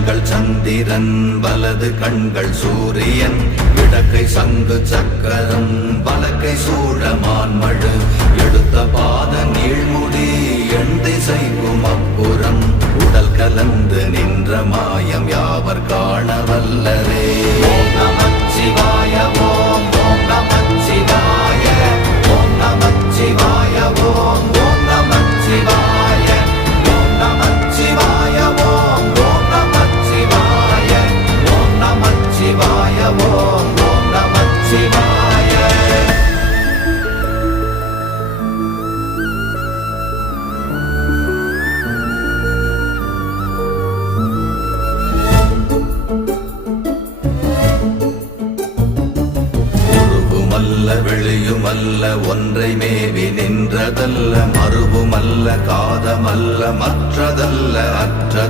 கண்கள் சந்திரன் வலது கண்கள் சூரியன் இடக்கை சங்கு சக்கரம் வலக்கை சூழமான்மழு எடுத்த பாத நீழ்முடி எண் திசைக்கும் அப்புறம் உடல் கலந்து நின்ற மாயம் யாவர் காண வல்லரே. ஓம் நமச்சிவாய ஓம் ஓம் நமச்சிவாய ஓம் நமச்சிவாய ஓம் ஓம் நமச்சிவாய ஓம் நமச்சிவாய ஓம் ஓம் நமச்சிவாய ஓம் நமச்சிவாய ஓம் ஓம் நமச்சிவாய. வெளியுமல்ல ஒன்றை மேவி நின்றதல்ல மறுவுமல்ல காதமல்ல மற்றதல்ல அற்றது